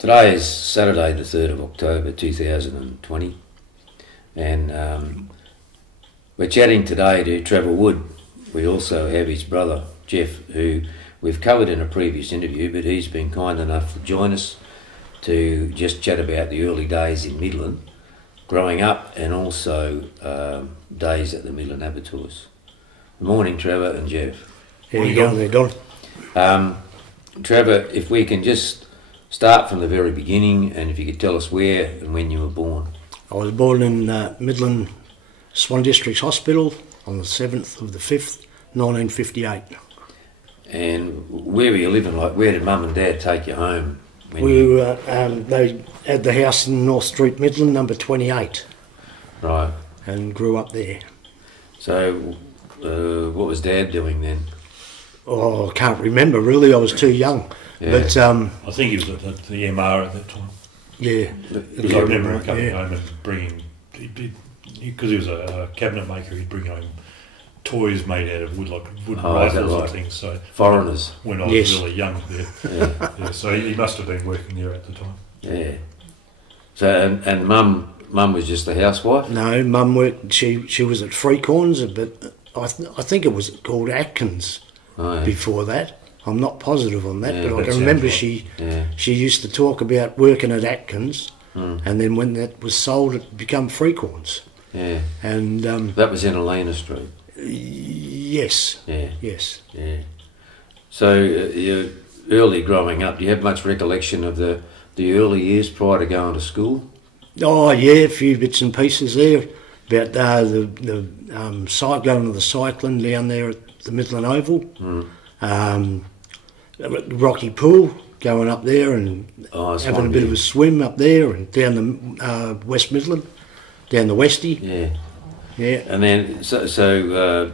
Today is Saturday the 3rd of October 2020 and we're chatting today to Trevor Wood. We also have his brother Geoff, who we've covered in a previous interview, but he's been kind enough to join us to just chat about the early days in Midland, growing up, and also days at the Midland Abattoirs. Good morning, Trevor and Geoff. How you going there, Don? Trevor, if we can just start from the very beginning, and if you could tell us where and when you were born. I was born in Midland, Swan Districts Hospital on the 7th of the 5th, 1958. And where were you living? Like, where did Mum and Dad take you home? They had the house in North Street, Midland, number 28. Right. And grew up there. So, what was Dad doing then? Oh, I can't remember really, I was too young. Yeah. But I think he was at the MR at that time. Yeah. Because I remember him coming home and bringing, because he was a cabinet maker, he'd bring home toys made out of wood, like wooden rifles and things. So foreigners. When I was really young there. Yeah, so he must have been working there at the time. Yeah. So, and Mum was just a housewife? No, Mum worked, she was at Freecorns, but I think it was called Atkins before that. I'm not positive on that, but I can remember she used to talk about working at Atkins, and then when that was sold, it became Freecorns. Yeah. And that was in Elena Street. Yes. Yeah. Yes. Yeah. So you early growing up, do you have much recollection of the early years prior to going to school? Oh yeah, a few bits and pieces there about the going to the cycling down there at the Midland Oval. Rocky Pool, going up there and having a bit of a swim up there and down the West Midland, down the Westy. Yeah. Yeah. And then, so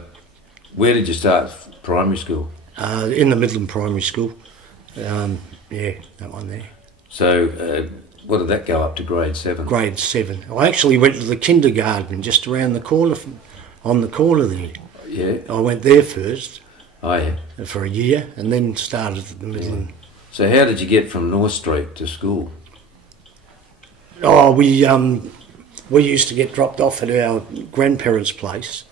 where did you start primary school? In the Midland Primary School. Yeah, that one there. So what did that go up to, grade 7? Grade 7. I actually went to the kindergarten just around the corner, on the corner there. Yeah. I went there first. Oh, yeah. For a year, and then started at the Midland. So how did you get from North Street to school? Oh, we used to get dropped off at our grandparents' place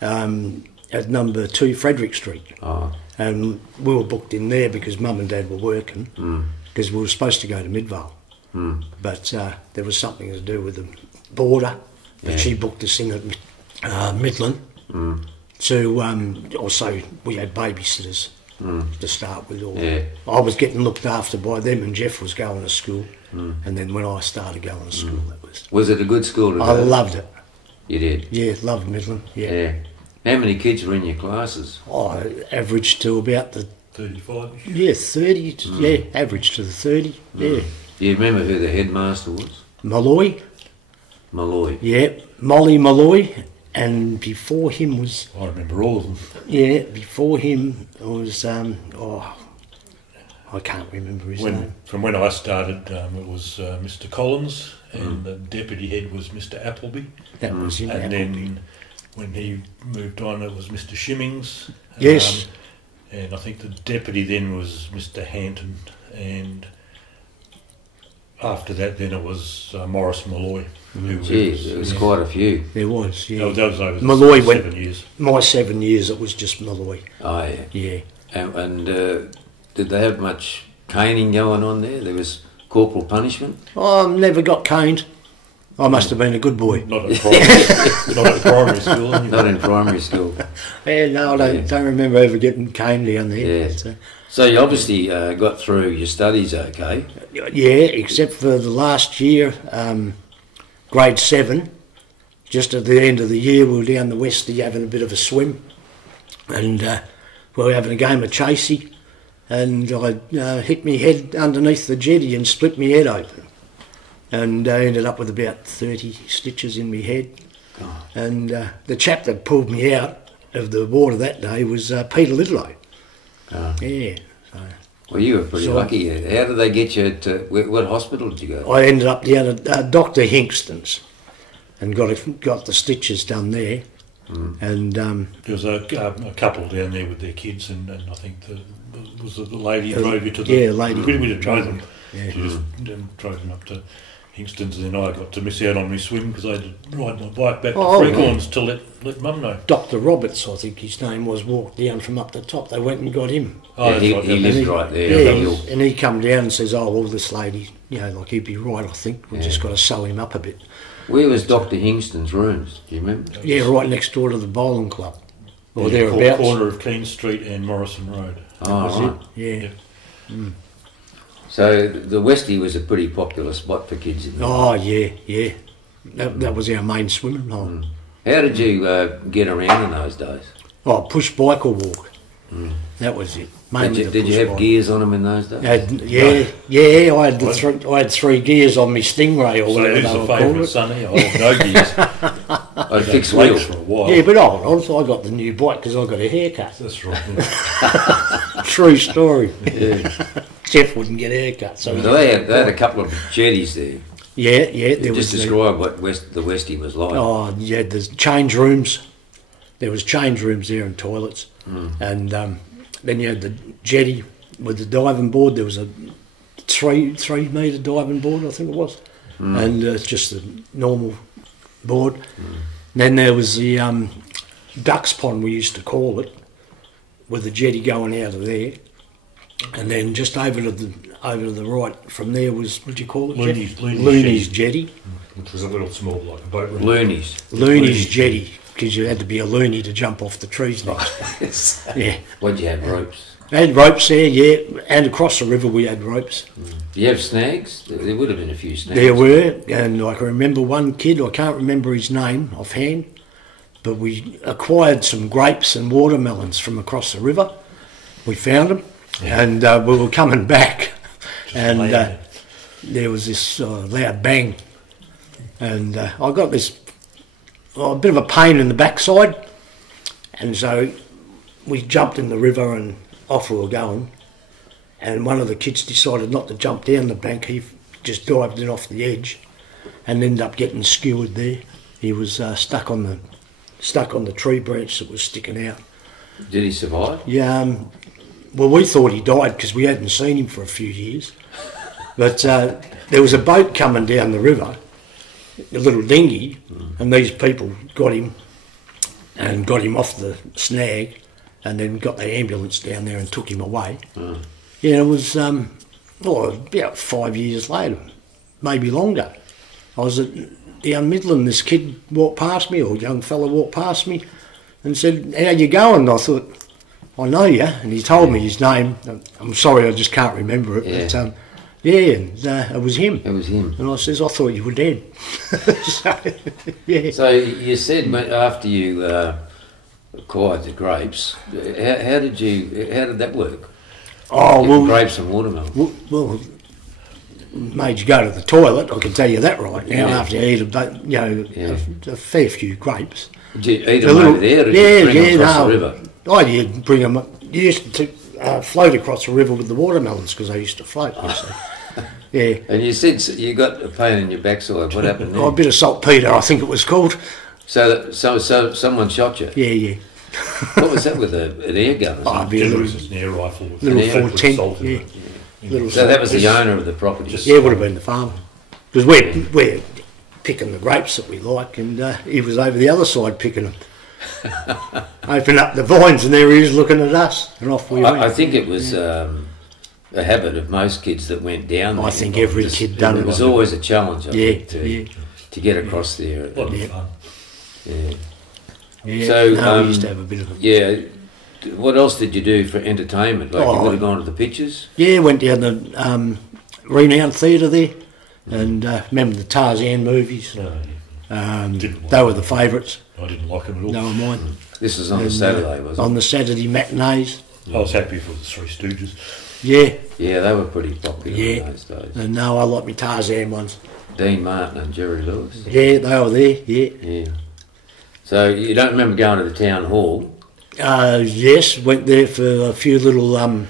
at number 2 Frederick Street. Oh. And we were booked in there because Mum and Dad were working, because we were supposed to go to Midvale. But there was something to do with the border, but she booked us in at Midland. So, also we had babysitters to start with. I was getting looked after by them, and Geoff was going to school. And then when I started going to school, that was... Was it a good school to go? I loved it. You did? Yeah, loved Midland, yeah. How many kids were in your classes? I averaged to about the... 35? Yeah, 30, average to the 30, yeah. Do you remember who the headmaster was? Malloy. Malloy? Yeah, Molly Malloy. And before him was... I remember all of them. Yeah, before him was... I can't remember his name. From when I started, it was Mr. Collins, and the deputy head was Mr. Appleby. That was him, and Appleby. then when he moved on, it was Mr. Shimmings. Yes. And I think the deputy then was Mr. Hanton, and after that then it was Morrison Malloy. Jeez, there was quite a few. There was, yeah. That was over Malloy 7 years. My 7 years, it was just Malloy. Oh, yeah. Yeah. And did they have much caning going on there? There was corporal punishment? Oh, I never got caned. I must have been a good boy. Not at primary school. Anyway. Not in primary school. Yeah, no, I don't remember ever getting caned down there. Yeah. But, so you obviously got through your studies okay? Yeah, except for the last year, grade 7, just at the end of the year, we were down the Westy having a bit of a swim, and we were having a game of chasey, and I hit my head underneath the jetty and split my head open, and I ended up with about 30 stitches in my head. And the chap that pulled me out of the water that day was Peter Lidlow. Yeah. So. Well, you were pretty lucky. How did they get you to... What hospital did you go to? I ended up down at Dr. Hinkston's and got the stitches done there. And there was a couple down there with their kids, and I think was the lady drove you to the... Yeah, lady. We didn't know them. Yeah. She just drove him up to Hingston's, and then I got to miss out on my swim because I had to ride my bike back to Freecorns to let Mum know. Dr. Roberts, I think his name was, walked down from up the top. They went and got him. Oh, yeah, he lived right there. Yeah, and he come down and says, "Oh, well, this lady, you know, like he'd be right. I think we just got to sew him up a bit." Where was Dr. Hingston's rooms? Do you remember? Yeah, right next door to the bowling club, or Yeah, thereabouts. corner of Keene Street and Morrison Road. Oh, right. Yeah. Yeah. So the Westy was a pretty popular spot for kids. In Oh, yeah. That was our main swimming hole. How did you get around in those days? Oh, push bike or walk. That was it. Mainly Did you have bike. gears on them in those days? I had 3 gears on my Stingray or So whatever who's they the were called favourite, it. Sonny? I have no gears. I fixed Blokes wheels. for a while. Yeah, but hold on, I got the new bike because I got a haircut. That's right. True story. Yeah. Jeff wouldn't get a haircut, so So they had a couple of jetties there. yeah. There Just was describe what the Westy was like. Oh, yeah, there's change rooms. There was change rooms there and toilets. And then you had the jetty with the diving board. There was a 3 metre diving board, I think it was. And just a normal board. Then there was the ducks pond, we used to call it, with the jetty going out of there. And then just over to the right from there was, what do you call it, Jeff? Looney's jetty. Which was a little small, like a boat ramp. Loonies. Jetty, because you had to be a loony to jump off the trees next. Yeah. What'd you have, ropes? I had ropes there, yeah, and across the river we had ropes. Do you have snags? There would have been a few snags. There were, and I can remember one kid, I can't remember his name offhand, but we acquired some grapes and watermelons from across the river. We found them, and we were coming back, and there was this loud bang, and I got this a bit of a pain in the backside, and so we jumped in the river and off we were going, and one of the kids decided not to jump down the bank. He just dived in off the edge and ended up getting skewered there. He was stuck on the tree branch that was sticking out. Did he survive? Yeah, well, we thought he died because we hadn't seen him for a few years, but there was a boat coming down the river, a little dinghy, and these people got him and got him off the snag, and then got the ambulance down there and took him away. Yeah, it was about 5 years later, maybe longer. I was down Midland, this kid walked past me, or a young fella walked past me, and said, "How you going?" I thought, "I know you," and he told me his name. I'm sorry, I just can't remember it, but it was him. It was him. And I says, "I thought you were dead." So you said after you acquired the grapes, how did that work? Oh, Getting grapes and watermelon. Well, made you go to the toilet, I can tell you that right now, after you eat a fair few grapes. Did you eat them over there, or did you bring them across the river? Oh, you'd bring them, you used to float across the river with the watermelons, because they used to float, you see. Yeah. And you said you got a pain in your backside. What happened there? Oh, a bit of saltpeter, I think it was called. So someone shot you? Yeah. What was that, with an air gun or something? It'd be a It little, was just an air rifle. With little an air 410, salt in yeah. it. Little So that was the salt. owner of the property? Just- Yeah, it would have been the farmer. Because we're picking the grapes that we like, and he was over the other side picking them. Open up the vines, and there he is looking at us, and off we went. I think it was a habit of most kids that went down there. I think every kid done it. it. It was always a challenge, I think, Yeah. to get across there. A lot of fun. Yeah, So, we used to have a bit of it. Yeah. What else did you do for entertainment? Like you would have gone to the pictures? Yeah, went down the renowned theatre there, and remember the Tarzan movies. No, Didn't like They were them. the favourites. I didn't like them at all. They were mine. This was on a Saturday, wasn't On it? the Saturday matinees. I was happy for the Three Stooges. Yeah, Yeah, they were pretty popular Yeah. in those days. and no, I like my Tarzan ones. Dean Martin and Jerry Lewis. Yeah, they were there, yeah. Yeah. So you don't remember going to the town hall? Yes, went there for a few little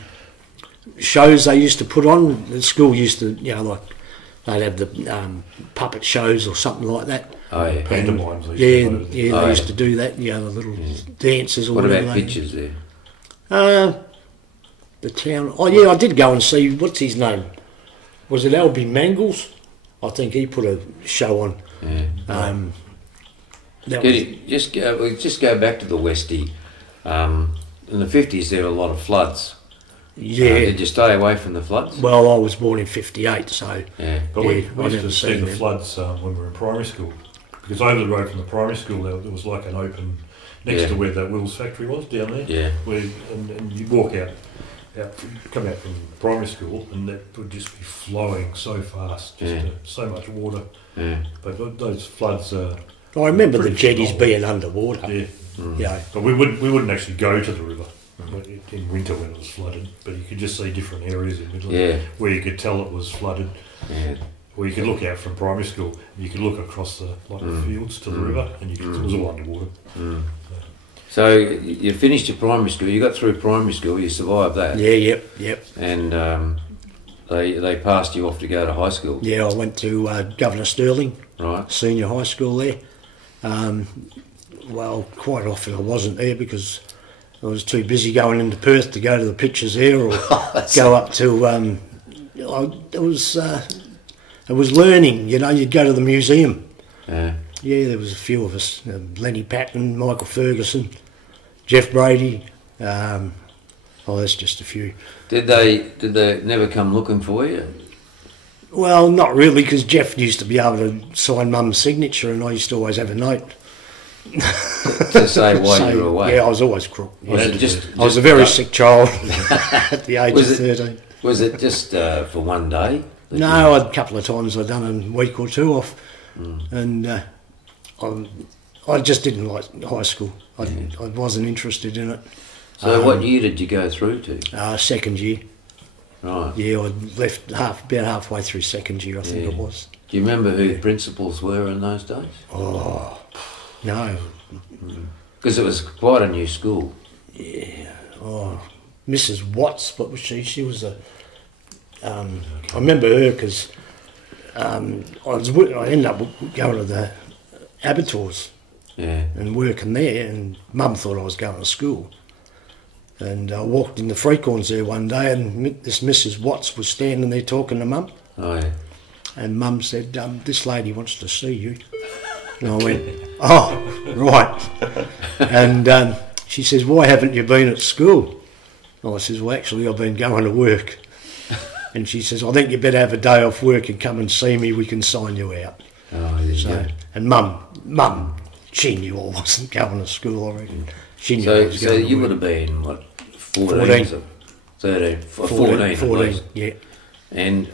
shows they used to put on. The school used to, like, they'd have the puppet shows or something like that. Oh, yeah. Pantomimes. Yeah, They yeah, used to they Oh, used yeah. to do that, the little dances or What whatever. about they- pictures there? The town. Oh, yeah, I did go and see, what's his name? Was it Albie Mangles? I think he put a show on. Yeah. That Can was, you just go back to the Westy. In the 50s, there were a lot of floods. yeah. Did you stay away from the floods? Well, I was born in '58, so Yeah. But Yeah, we I used never to see seen the them. floods when we were in primary school. Because over the road from the primary school, there was like an open, next Yeah. to where that Will's factory was, down there. Yeah. And you walk come out from primary school, and that would just be flowing so fast, just Yeah. so much water. Yeah. But those floods, I remember the Pretty jetties strong. being underwater. yeah. Yeah, But we wouldn't actually go to the river in winter when it was flooded. But you could just see different areas in Midland Yeah. where you could tell it was flooded. Yeah. Or you could look out from primary school and you could look across the fields to the river, and it was all underwater. So you finished your primary school. You got through primary school. You survived that. yeah, yep. And they passed you off to go to high school. Yeah, I went to Governor Stirling Right. Senior High School there. Well, quite often I wasn't there because I was too busy going into Perth to go to the pictures there, or go up to. It was learning. You know, you'd go to the museum. Yeah. Yeah, there was a few of us: Lenny Patton, Michael Ferguson, Jeff Brady. That's just a few. Did they never come looking for you? Well, not really, because Jeff used to be able to sign Mum's signature, and I used to always have a note. To say why you were away? Yeah, I was always crook. Was it just I was a very sick child at the age Was of it- 13. Was it just for one day? that No, a couple of times I'd done a week or two off, and I just didn't like high school. I wasn't interested in it. So what year did you go through to? Second year. Right. Yeah, I left about halfway through second year, I think Yeah. it was. Do you remember who the principals were in those days? Oh, no. Because it was quite a new school. Yeah. Oh, Mrs. Watts, what was she? She was a. I remember her because I ended up going to the Abattoirs Yeah. and working there, and Mum thought I was going to school. And I walked in the Freecorns there one day, and this Mrs. Watts was standing there talking to Mum, Oh yeah. and Mum said, "This lady wants to see you." And I went, "Oh, right." And she says, "Why haven't you been at school?" And I says, "Well, actually, I've been going to work." And she says, "I think you better have a day off work and come and see me. We can sign you out." Oh yeah. So, and Mum, she knew I wasn't going to school, I reckon. She knew I So, was so going to you work. would have been what, 14, 14. so 13, 14 at 14, least. yeah. And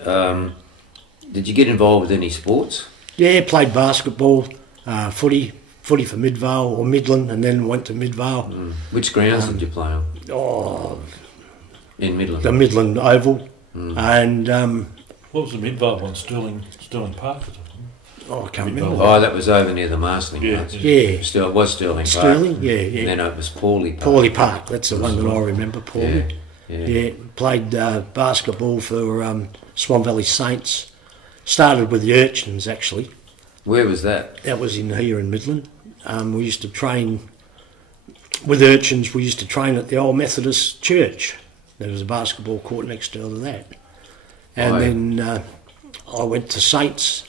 did you get involved with any sports? Yeah, played basketball, footy for Midvale or Midland, and then went to Midvale. Which grounds did you play on Oh, in Midland? the Midland Oval, and What was the Midvale one? Sterling Park or something? I can't Midvale. remember. Oh, that was over near the Marsling. Yeah, once. Yeah, Still, it was Sterling Park. Sterling, yeah, And yeah. then it was Pawley Park. Pawley Park, that's the one that I remember, Pawley. Yeah. Yeah, played basketball for Swan Valley Saints. Started with the Urchins, actually. Where was that? That was here in Midland. We used to train with Urchins. We used to train at the old Methodist church. There was a basketball court next door to that. And Right. then I went to Saints,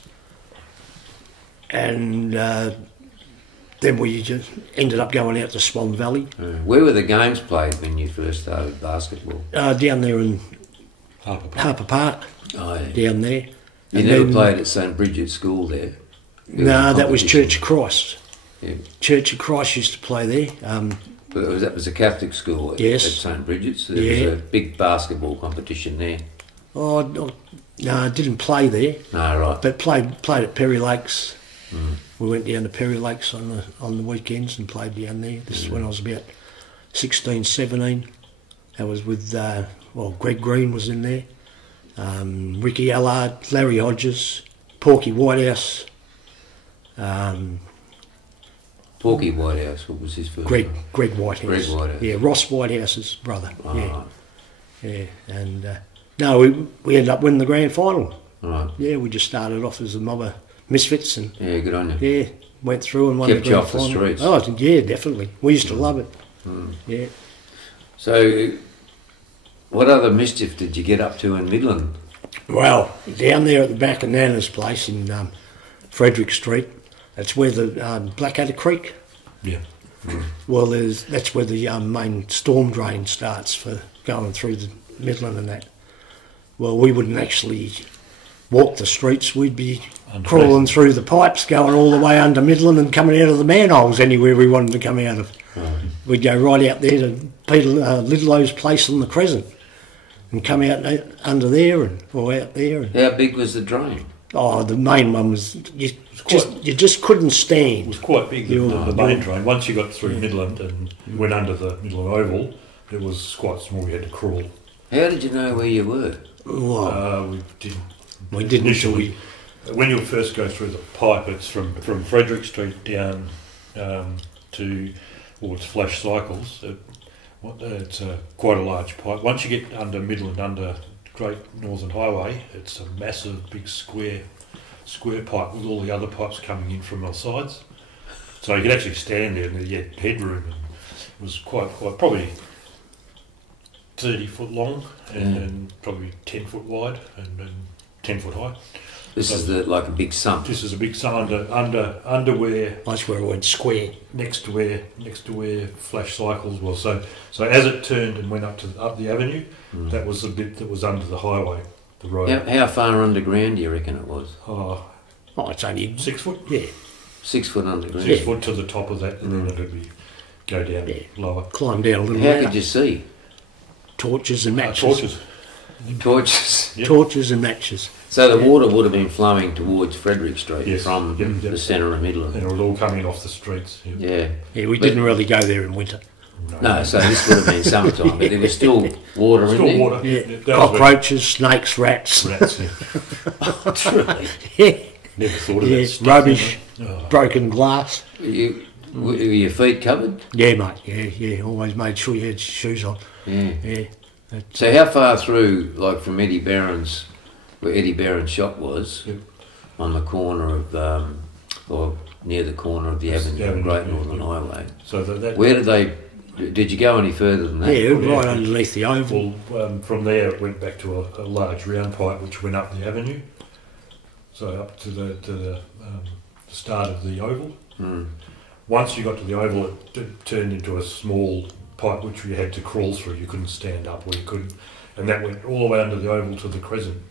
and then we just ended up going out to Swan Valley, Where were the games played when you first started basketball? down there in Harper Park. Harper Park, Oh, yeah. down there. You And never then- played at St Bridget's School there? No, that was competition. Church of Christ. Yeah. Church of Christ used to play there. But that was a Catholic school at, Yes. at St Bridget's. There Yeah. was a big basketball competition there. No, I didn't play there, No, right. but played at Perry Lakes. We went down to Perry Lakes on the weekends and played down there. This is when I was about 16, 17. I was with, Greg Green was in there, Ricky Allard, Larry Hodges, Porky Whitehouse, Porky Whitehouse, what was his first Greg name? Whitehouse. Greg Whitehouse. Yeah, Ross Whitehouse's brother. Oh, Yeah, right. yeah. And we ended up winning the grand final. Right. Yeah, we just started off as a mob of misfits and Yeah, good on you. yeah, went through and won Kept the you grand off the final. streets. Oh, yeah, definitely. We used to love it. Yeah. So, what other mischief did you get up to in Midland? Well, down there at the back of Nana's place in Frederick Street, that's where the Blackadder Creek. Yeah. Well, that's where the main storm drain starts for going through the Midland and that. Well, we wouldn't actually walk the streets. We'd be crawling through the pipes, going all the way under Midland and coming out of the manholes anywhere we wanted to come out of. We'd go right out there to Peter Lidlow's place on the Crescent and come out under there or out there. How big was the drain? Oh, the main one was you just couldn't stand. It was quite big, the main drain. Once you got through Midland and went under the Midland Oval, it was quite small. You had to crawl. How did you know where you were? We didn't. We didn't initially. When you first go through the pipe, it's from Frederick Street down towards Flash Cycles. It's quite a large pipe. Once you get under Midland, under Great Northern Highway, it's a massive, big square pipe with all the other pipes coming in from both sides. So you could actually stand there and you had headroom. And it was quite probably 30 foot long and probably 10 foot wide and 10 foot high. This is like a big sump. This is a big sump under where. That's where it went square. Next to where Flash Cycles was. So as it turned and went up the avenue, that was the bit that was under the highway, the road. How far underground do you reckon it was? Oh, it's only 6 foot. Yeah, 6 foot underground. 6 foot to the top of that, and then it would go down lower. Climb down a little. How could you see? Torches and matches. Torches. Yep. Torches and matches. So the water would have been flowing towards Frederick Street from the centre of Midland. And it was all coming off the streets. Yep. Yeah, we didn't really go there in winter. No, so this would have been summertime, but there was still water in there. Water. Yeah. Cockroaches, snakes, rats. Rats, yeah. Truly. Yeah. Never thought of that stuff. Rubbish, broken glass. Were your feet covered? Yeah, mate. Yeah. Always made sure you had shoes on. Yeah. So how far through, like from Eddie Barron's, where Eddie Barron's shop was, on the corner of, or near the corner of the Avenue of Great Northern Highway. So where did you go any further than that? Yeah, right underneath the oval. Well, from there it went back to a large round pipe which went up the avenue. So up to the start of the oval. Once you got to the oval, it turned into a small pipe which you had to crawl through. You couldn't stand up, or you couldn't, and that went all the way under the oval to the Crescent,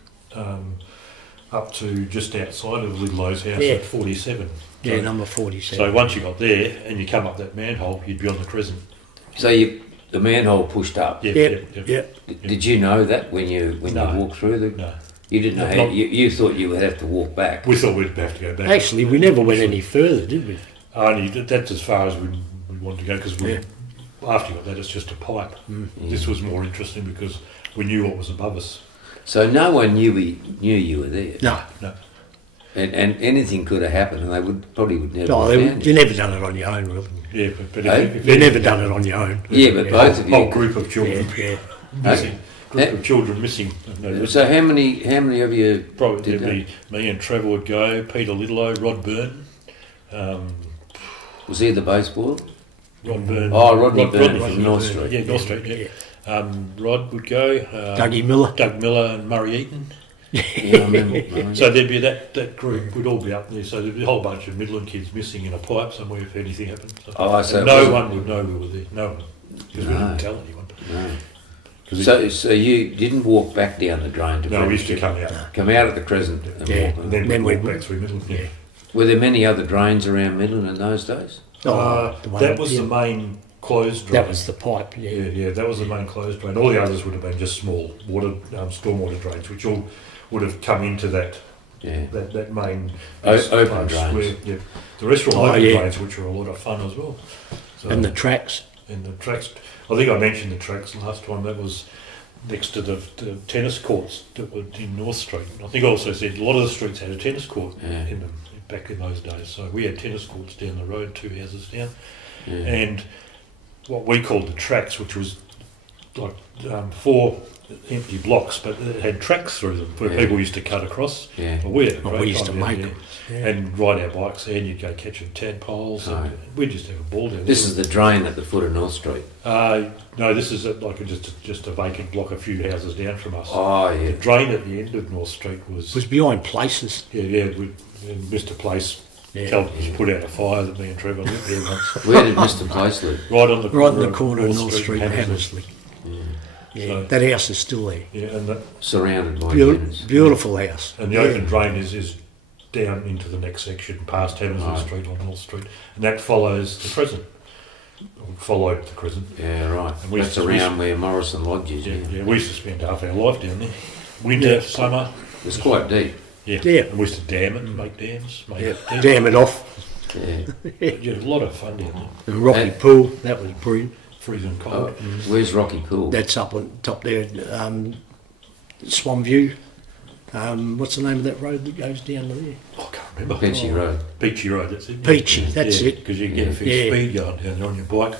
up to just outside of Lidlow's house at 47. Yeah, number 47. So once you got there and you come up that manhole, you'd be on the Crescent. So the manhole pushed up. Yep. Did you know that when you walked through the? No. You didn't know how. You thought you would have to walk back. We thought we'd have to go back. Actually, we never went any further, did we? Only that's as far as we wanted to go, because after you got that, it's just a pipe. This was more interesting because we knew what was above us. So no one knew you were there. No. And anything could have happened, and they probably would never. No, have found you never done it on your own, really. Yeah, but You never done it on your own. Yeah, but both of you. Whole group of children missing. Group of children missing. So how many of you? Probably there'd be me and Trevor would go. Peter Lidlow, Rod Byrne. Was he the baseballer? Rod Byrne. Oh, Rodney Byrne from North Street. Yeah, North Street. Yeah. Rod would go. Dougie Miller. Doug Miller and Murray Eaton. Yeah, I remember. So there'd be that group would all be up there. So there'd be a whole bunch of Midland kids missing in a pipe somewhere if anything happened. So no one would know we were there. No one, because we didn't tell anyone. No. So you didn't walk back down the drain to we used to come out. Come out at the Crescent and walk. And then we'd walk back through Midland. Yeah. Were there many other drains around Midland in those days? That was the main closed drain. That was the pipe, Yeah, that was the main closed drain. All the others would have been just small stormwater drains, which all would have come into that main open drains. Square. Yeah. The rest were all open drains, which were a lot of fun as well. So, and the tracks. I think I mentioned the tracks last time. That was next to the tennis courts that were in North Street. I think I also said a lot of the streets had a tennis court in them back in those days. So we had tennis courts down the road, 2 houses down, and what we called the tracks, which was like 4 empty blocks, but it had tracks through them where Yeah. people used to cut across. Yeah. Well, we had a Well, great we used time to down make there. them. Yeah. And ride our bikes there, and you'd go catching tadpoles. Oh. And we'd just have a ball down This there. is the drain at the foot of North Street. No, this is just a vacant block a few houses down from us. Oh, The yeah. drain at the end of North Street was... It was behind places. Mr. Place Yeah. helped us put out a fire that me and Trevor lived there once. Where did Mr. Place live? Right on the Right in the corner of North Street, Hammersley. Hammersley. Yeah, So- that house is still there. Yeah, and the Surrounded by units. Beautiful house. And the open drain is down into the next section, past Hammersley Right. Street on North Street, and that follows the Crescent. Followed the Crescent. Yeah, right. And we That's used to- around where Morrison Lodge is. Yeah, Yeah. yeah, we used to spend half our life down there. Winter, Yeah. summer. It's quite deep. Yeah. Yeah. And we used to dam it and make dams. Make Yeah, it deep. dam it off. Yeah. Yeah, a lot of fun down there. And Rocky And- Pool, that was brilliant. Freezing Oh, cold. where's Rocky Pool? That's up on top there, Swan View. What's the name of that road that goes down to there? I can't remember. Peachy Road. Peachy Road, that's it. Peachy, that's it. Because you can get a fixed Yeah. speed going down there on your bike.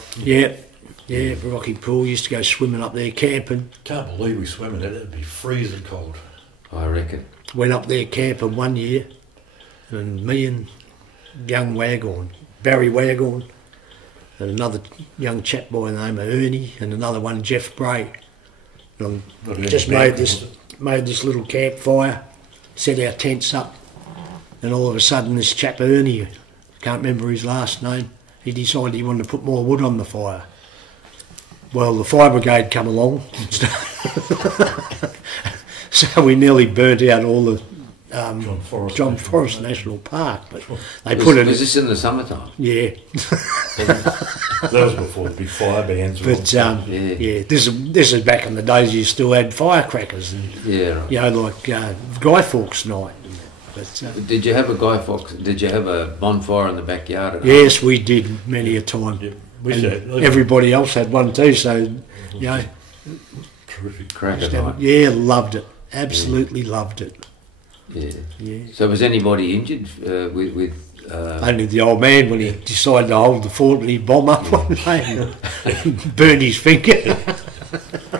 Yeah, Rocky Pool. Used to go swimming up there, camping. Can't believe we swam in that. It'd be freezing cold. I reckon. Went up there camping one year, and me and young Waghorn, Barry Waghorn, and another young chap by the name of Ernie, and another one, Jeff Bray. And Not really just bad, made this little campfire, set our tents up, and all of a sudden this chap Ernie, can't remember his last name, he decided he wanted to put more wood on the fire. Well, the fire brigade come along, so we nearly burnt out all the John Forrest National Park. But they put it, Was this in the summertime? yeah. That was before the big fire bans. were But on. yeah, this is back in the days you still had firecrackers and Yeah, right. you know like Guy Fawkes night. But Did you have a Guy Fawkes? Did you have a bonfire in the backyard? At yes, we did many a time. Yeah, we And used to have- everybody else had one too, so you know, Terrific. Cracker night. yeah, loved it, absolutely loved it. Yeah. Yeah. So was anybody injured with Only the old man when he decided to hold the fort and he bomb up one day and burned his finger.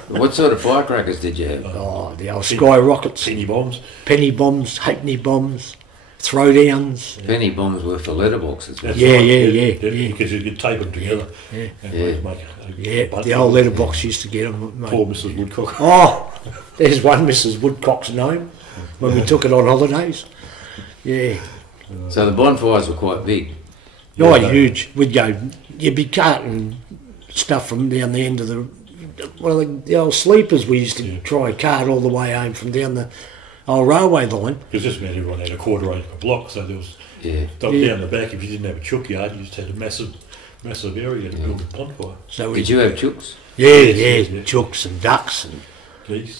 what sort of firecrackers did you have? Oh, the old sky rockets, Penny bombs. penny bombs, halfpenny bombs, throwdowns. Penny bombs were for letterboxes. That's Yeah, right, yeah. Because you could tape them together. Yeah, And Yeah. make a yeah. bunch The of old them. letterbox used to get them. Poor Mrs. Woodcock. Oh, there's one Mrs. Woodcock's name when we took it on holidays. Yeah. So the bonfires were quite big. Oh, Yeah, huge. We'd go, you'd be carting stuff from down the end of the old sleepers we used to Yeah. try and cart all the way home from down the old railway line. Because just about everyone had a quarter acre block, so there was Yeah. Yeah. down the back. If you didn't have a chook yard, you just had a massive area to build a bonfire. So we, Did you have chooks? yeah, Yes, yeah, yes, yes. chooks and ducks and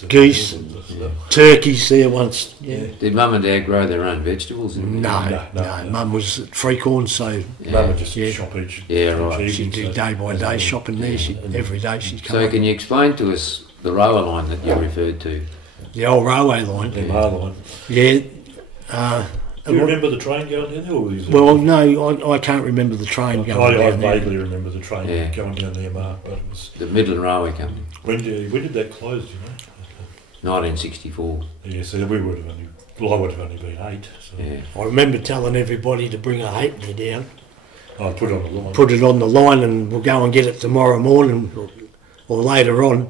Geese. and stuff. turkeys there once. Yeah. Did Mum and Dad grow their own vegetables? No, No. Mum was at Freecorn, so Mum would just Yeah. shop each. Yeah, each right. evening, she'd do so- day by day shopping there. Every day she'd come So up. can you explain to us the railway line that you referred to? The old railway line. The Mar line. Yeah. Do you remember the train going down there? Or was it- Well, no, I can't remember the train going I down there. vaguely remember the train Yeah. going down there, Mar, but it was The Midland Railway Company, when did that close? Do you know? 1964. Yeah, so we would have only. Well, I would have only been 8. So Yeah. I remember telling everybody to bring a halfpenny down, I put it on the line. put it on the line, and we'll go and get it tomorrow morning or later on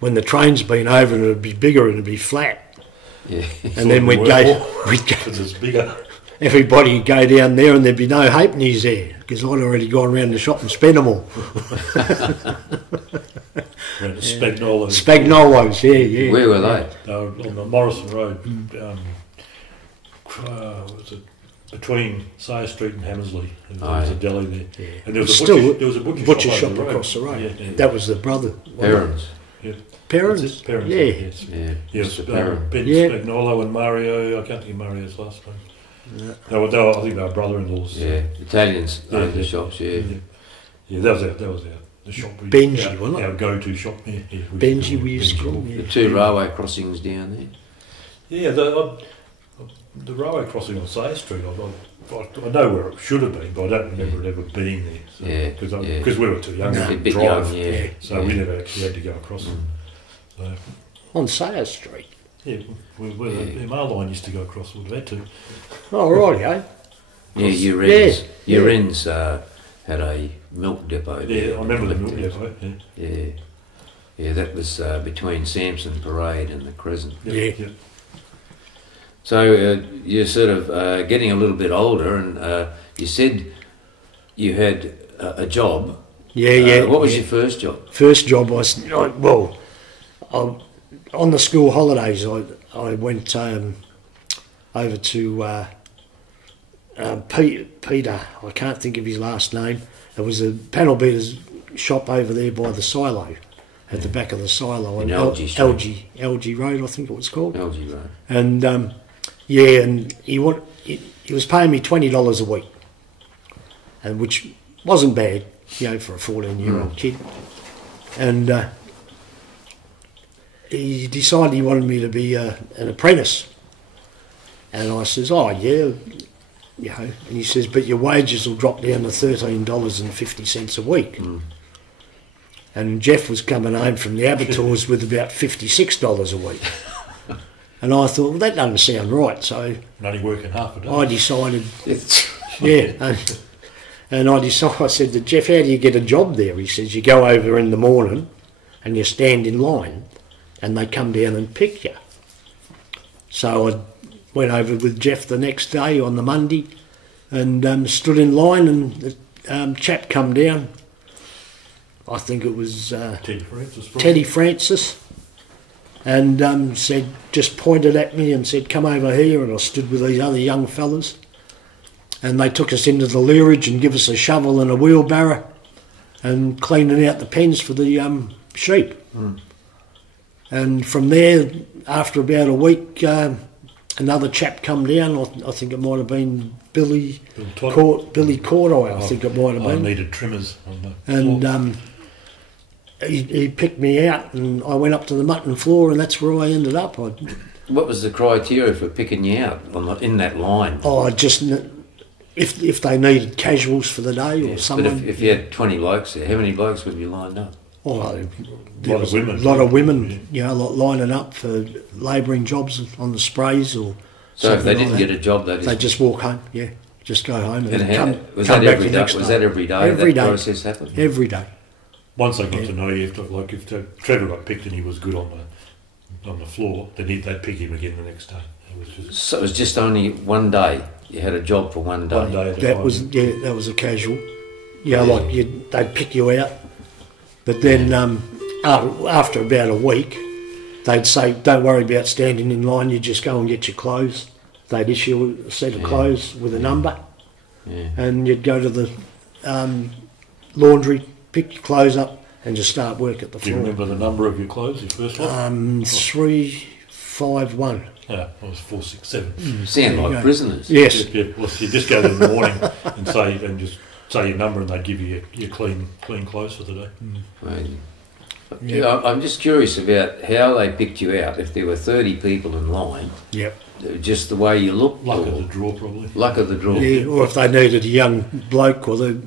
when the train's been over and it'll be bigger and it'll be flat. Yeah. And then we'd go, because it's bigger. everybody would go down there and there'd be no halfpennies there because I'd already gone around the shop and spent them all. Around the Spagnola. Spagnolos, yeah. Where were they? On the Morrison Road. Was it between Sayre Street and Hammersley? There was a deli there. Yeah. And there was a Still, butcher, there was a butcher, butcher shop, shop over the road. across the road. Yeah, yeah. That was the brother. Parents. Yeah. Parents? That's it, Parents, Yeah. yes. Yeah. Yes, Mr. Parent. Ben Yeah. Spagnolo and Mario, I can't think of Mario's last name. They were, I think they were brother-in-laws. Yeah. Italians Yeah, owned the yeah. shops, yeah. Yeah, that was the shop. Benji, our, wasn't it? Our go-to shop. Yeah, yeah, Benji we used to call him, The yeah. two railway crossings down there. Yeah, the railway crossing on Sayre Street, I know where it should have been, but I don't remember it ever being there. So, Yeah, Because we were too young A to bit drive, young, yeah. so we never actually had to go across it. So, On Sayers Street. Yeah, where the MR line used to go across, would have had to. Oh, right, eh? Yeah, Urens had a milk depot there. Yeah, I remember the milk depot. Yeah. Yeah, that was between Sampson Parade and the Crescent. Yeah. So you're sort of getting a little bit older, and you said you had a job. Yeah. What was your first job? First job was, on the school holidays, I went over to Peter, I can't think of his last name. There was a panel beater's shop over there by the silo, at the back of the silo. In LG Road, I think it was called. LG Road. And and he was paying me $20 a week, and which wasn't bad, for a 14-year-old kid. And he decided he wanted me to be an apprentice, and I says, "Oh yeah." And he says, "But your wages will drop down to $13.50 a week." And Geoff was coming home from the Abattoirs with about $56 a week. And I thought, well, that doesn't sound right. So only working half a day. I decided, and I said to Geoff, "How do you get a job there?" He says, "You go over in the morning and you stand in line and they come down and pick you." So I went over with Geoff the next day on the Monday and stood in line, and the chap come down. I think it was Teddy Francis, and said, just pointed at me and said, "Come over here," and I stood with these other young fellas, and they took us into the learage and give us a shovel and a wheelbarrow and cleaning out the pens for the sheep. And from there, after about a week, another chap come down. I think it might have been Billy Cordoy, I think it might have been. I needed trimmers on the floor. He picked me out, and I went up to the mutton floor, and that's where I ended up. What was the criteria for picking you out in that line? Oh, if they needed casuals for the day or someone. But if you had 20 blokes there, how many blokes would you line up? Oh, there was a lot of women, lining up for labouring jobs on the sprays or. So if they didn't get a job, they just walk home. Yeah, just go home and was that every day? Was that every day? Every day. Process happened. Every day. Once they got to know you, if Trevor got picked and he was good on the floor, then they'd pick him again the next day. So it was just only one day. You had a job for one day. One day at a time. That was a casual. They'd pick you out, but then after about a week, they'd say, "Don't worry about standing in line. You just go and get your clothes." They'd issue a set of clothes with a number, and you'd go to the laundry, pick your clothes up, and just start work at the floor. Do you remember the number of your clothes, your first one? 351. Yeah, I was 467. Sound like prisoners. Yes. Yeah, well, you just go there in the morning and just say your number, and they give you your clean clothes for the day. Yeah, I'm just curious about how they picked you out. If there were 30 people in line, just the way you looked. Luck of the draw, probably. Luck of the draw. Yeah, or if they needed a young bloke, or a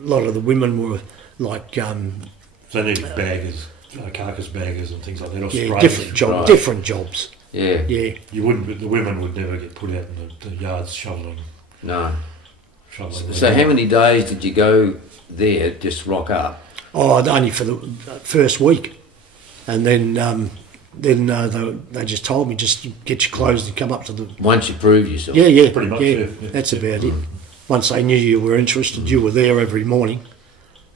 lot of the women were like. They needed baggers, carcass baggers, and things like that. Or sprays. Different jobs. Yeah. You wouldn't. The women would never get put out in the yards shoveling. No. So how many days did you go there? Just rock up? Oh, only for the first week, and then they just told me, just get your clothes and come up to the. Once you prove yourself. Yeah, pretty much. Yeah. That's about it. Once they knew you were interested, you were there every morning,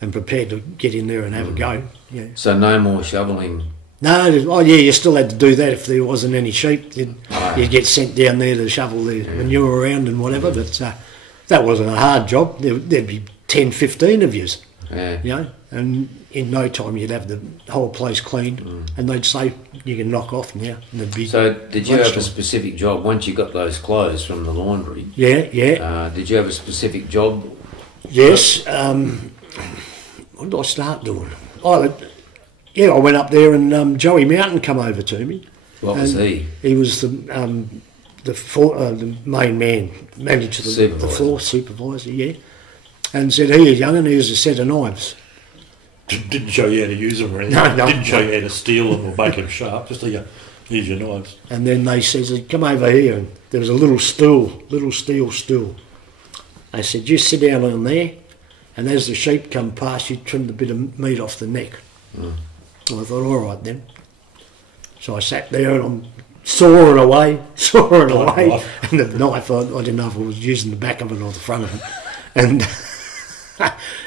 and prepared to get in there and have a go. Yeah. So no more shoveling. No, you still had to do that if there wasn't any sheep. You'd get sent down there to shovel the manure around and whatever. But that wasn't a hard job. There'd be 10, 15 of yous. Yeah. And in no time you'd have the whole place cleaned, and they'd say you can knock off now. So did you have a specific job once you got those clothes from the laundry? Yeah. Did you have a specific job? Yes. What did I start doing? I went up there, and Joey Mountain come over to me. What was he? He was the main man, manager of the floor, supervisor, and said, "Here, young'un, here's a set of knives." Didn't show you how to use them or anything. No, Didn't show you how to steal them or make them sharp. Just here's your knives. And then they says, come over here, and there was a little stool, little steel stool. They said, you sit down on there, and as the sheep come past, you trim the bit of meat off the neck. And I thought, all right then. So I sat there and I'm sawing away, and the knife, I didn't know if I was using the back of it or the front of it. And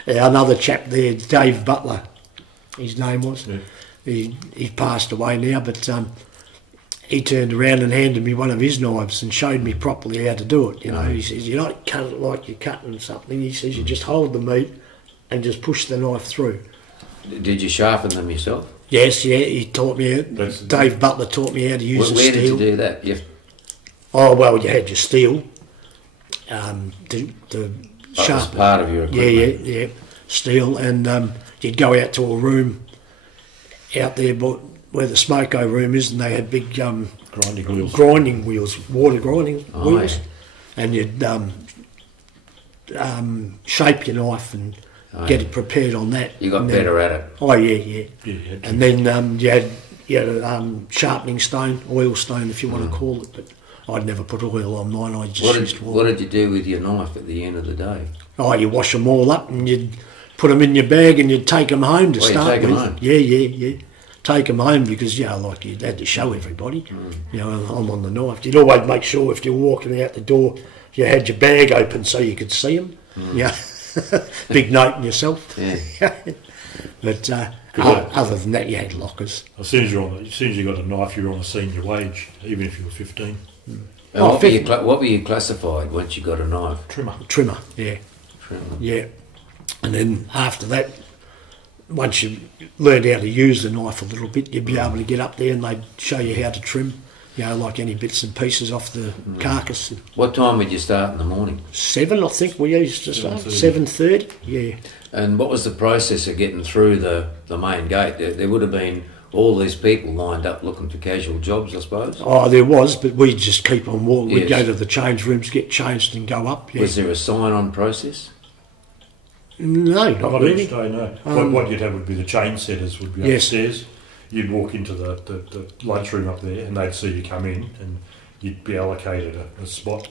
another chap there, Dave Butler, his name was. Yeah. He passed away now, but he turned around and handed me one of his knives and showed me properly how to do it. You know, he says, you don't cut it like you're cutting something. He says, you just hold the meat and just push the knife through. Did you sharpen them yourself? Yes, yeah, he taught me. Dave Butler taught me how to use the steel. Where did you do that? Oh well, you had your steel. The That was part of your equipment. Yeah, steel, and you'd go out to a room out there where the smoko room is, and they had big grinding wheels, water grinding wheels, and you'd shape your knife and get it prepared on that. You got better at it. Oh yeah. And then you had a sharpening stone, oil stone, if you want to call it, but I'd never put oil on mine. I just what did you do with your knife at the end of the day? Oh, you wash them all up and you'd put them in your bag and you'd take them home to start with. Home? Yeah. Take them home because, like you had to show everybody, I'm on the knife. You'd always make sure if you were walking out the door, you had your bag open so you could see them. Yeah, big note in yourself. Yeah. But other than that, you had lockers. As soon as you got a knife, you were on a senior wage, even if you were 15. What were you classified once you got a knife? Trimmer, yeah. Trimmer. Yeah. And then after that, once you learned how to use the knife a little bit, you'd be able to get up there and they'd show you how to trim, like any bits and pieces off the carcass. What time would you start in the morning? 7, I think we used to start. 7:30, yeah. And what was the process of getting through the main gate? There would have been all these people lined up looking for casual jobs, I suppose? Oh, there was, but we'd just keep on walking. Yes. We'd go to the change rooms, get changed and go up. Yeah. Was there a sign-on process? No, not really. Each day, no. What you'd have would be the chain setters would be upstairs. You'd walk into the lunchroom up there and they'd see you come in and you'd be allocated a spot.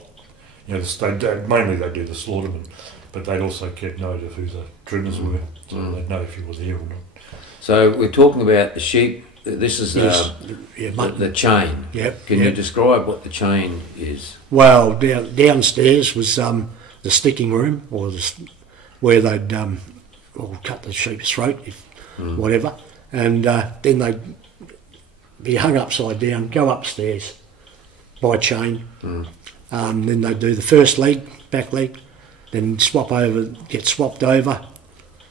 Mainly they do the slaughtermen, but they'd also keep note of who the trimmers were, so they'd know if you were there or not. So we're talking about the sheep. This is the chain. Yep. Can you describe what the chain is? Well, downstairs was the sticking room, or where they'd cut the sheep's throat, whatever, and then they'd be hung upside down, go upstairs by chain. Then they'd do the first leg, back leg, then get swapped over,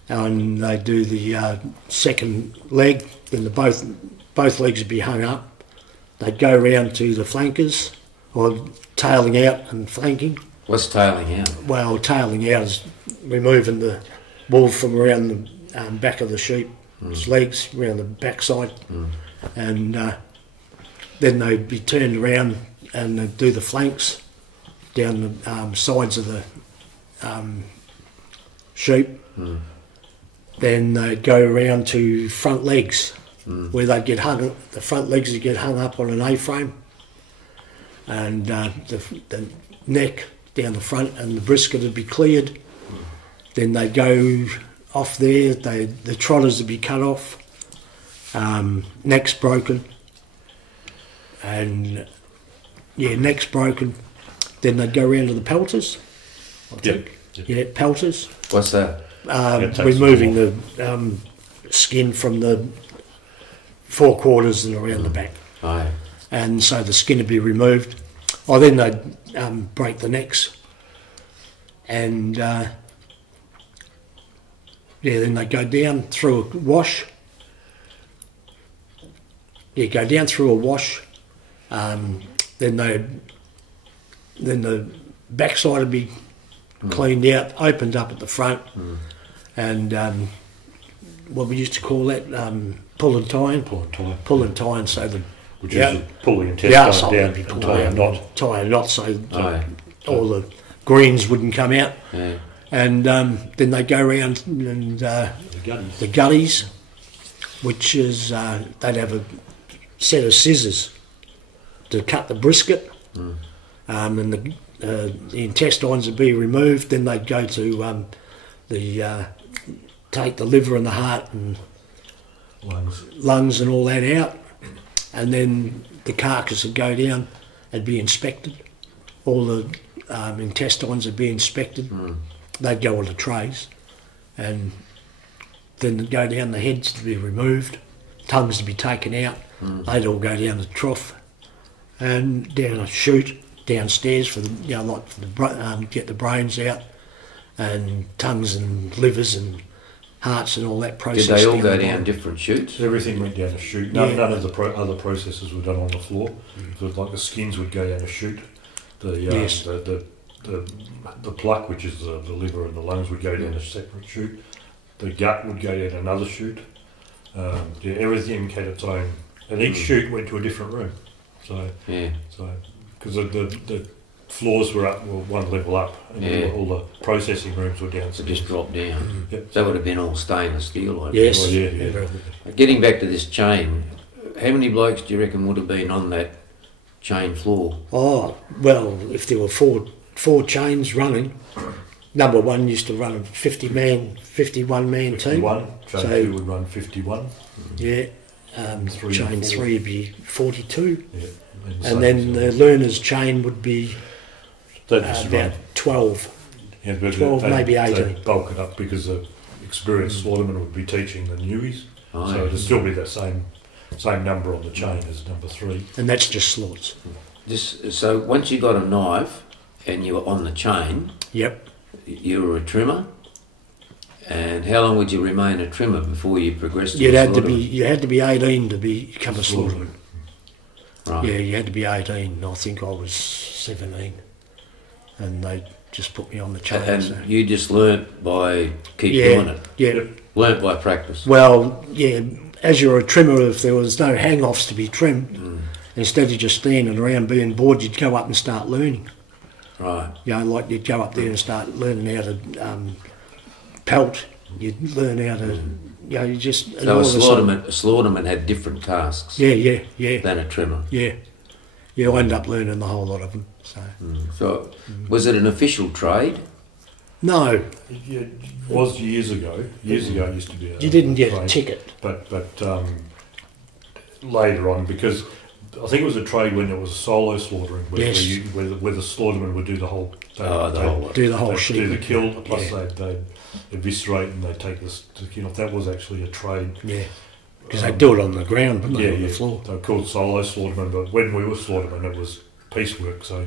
and they'd do the second leg. Then both legs would be hung up. They'd go round to the flankers, or tailing out and flanking. What's tailing out? Well, tailing out is removing the wool from around the back of the sheep's legs, around the backside, and then they'd be turned around and they'd do the flanks down the sides of the sheep. Then they'd go around to front legs, where they'd get hung. The front legs would get hung up on an A-frame, and the neck down the front and the brisket would be cleared. Then they'd go off there. The trotters would be cut off, necks broken, and necks broken. Then they'd go round to the pelters. I think. Yeah, pelters. What's that? Removing the skin from the forequarters and around the back. Oh, yeah. And so the skin would be removed. Then they'd break the necks, and then they'd go down through a wash. Go down through a wash. Then the backside would be cleaned out, opened up at the front, and what we used to call that pull and tying. Pull and tying, so the which is pulling and testing down and tie a knot. Tie a knot so all the greens wouldn't come out. Yeah. And then they go around and The gutties. the gutties, which is they'd have a set of scissors to cut the brisket, and the intestines would be removed. Then they'd go to take the liver and the heart and lungs and all that out, and then the carcass would go down and be inspected. All the intestines would be inspected. They'd go on the trays, and then they'd go down the heads to be removed, tongues to be taken out. They'd all go down the trough and down a chute downstairs for the get the brains out, and tongues and livers and hearts and all that process. Did they all go down different chutes? Everything went down a chute. None of the other processes were done on the floor. So like the skins would go down a chute. The pluck, which is the liver and the lungs, would go down a separate chute. The gut would go down another chute. Everything had its own, and each chute went to a different room. So because the floors were one level up, and all the processing rooms were downstairs. It just dropped down. Yep. That would have been all stainless steel, I Yes. Oh, yeah. Getting back to this chain, how many blokes do you reckon would have been on that chain floor? Oh, well, if there were four chains running, number one used to run a 51-man team. 51. Chain So- 2 would run 51. Yeah. Three Chain and 4. 3 would be 42. Yeah. And then the learner's chain would be they just about run. 12. Yeah, but 12, maybe 18. They'd bulk it up because the experienced slaughterman would be teaching the newies. Oh, So yeah. it'd still be that same number on the chain as number 3. And that's just slaughts. So once you got a knife and you were on the chain, Yep. you were a trimmer. And how long would you remain a trimmer before you progressed to You a had to slaughterman? be 18 to become a slaughterman. Right. Yeah, you had to be 18. I think I was 17. And they just put me on the chain. And so. you just learnt by doing it? Yeah. Learnt by practice? Well, yeah, as you're a trimmer, if there was no hang-offs to be trimmed, instead of just standing around being bored, you'd go up and start learning. Right. You know, like you'd go up there and start learning how to pelt. You'd learn how to, you know, you just... and So all a of a sudden- slaughterman had different tasks Yeah. than a trimmer? Yeah. You end up learning the whole lot of them, so... So was it an official trade? No, It was years ago. Years ago it used to be you didn't get a trade. ticket. But later on, because I think it was a trade when it was solo slaughtering, where, Yes. where the slaughterman would do the whole... The whole lot. Do the whole they'd sheep. do the kill, plus Yeah. they'd eviscerate and they'd take the skin off. That was actually a trade. Yeah, because they do it on the ground, wouldn't they, Yeah, on yeah. the floor. They were called solo slaughtermen, but when we were slaughtermen, it was piecework. So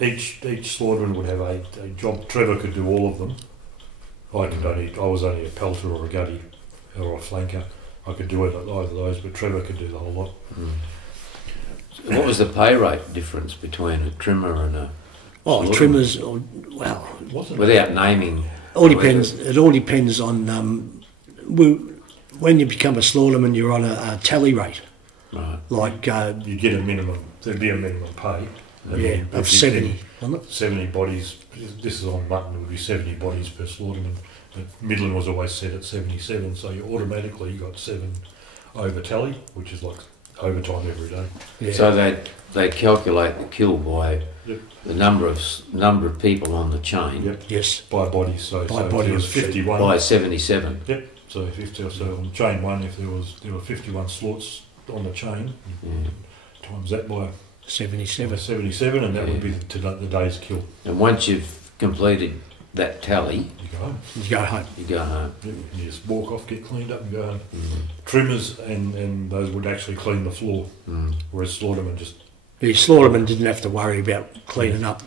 each slaughterman would have a job. Trevor could do all of them. I was only a pelter or a gutty or a flanker. I could do it at either of those, but Trevor could do the whole lot. What was the pay rate difference between a trimmer and a Oh, slaughterman? trimmers, well, Wasn't it? Without naming... all depends. It all depends on when you become a slaughterman, you're on a tally rate. Right. Like You'd get a minimum. There'd be a minimum pay. And yeah, then of if you 70, did wasn't it? 70 bodies. This is on mutton. It would be 70 bodies per slaughterman. But Midland was always set at 77, so you automatically got 7 over tally, which is like overtime every day. Yeah. So they calculate the kill by Yep. the number of people on the chain Yep. Yes. By bodies. So By if body there was of sheep. 51. by 77. Yep. So on chain 1, if there were 51 slaughts on the chain, times that by 77. 77, and that would be the day's kill. And once you've completed that tally, You go home. You go home. you go home. You just walk off, get cleaned up, and go home. Trimmers and those would actually clean the floor, whereas slaughtermen just The slaughterman didn't have to worry about cleaning up.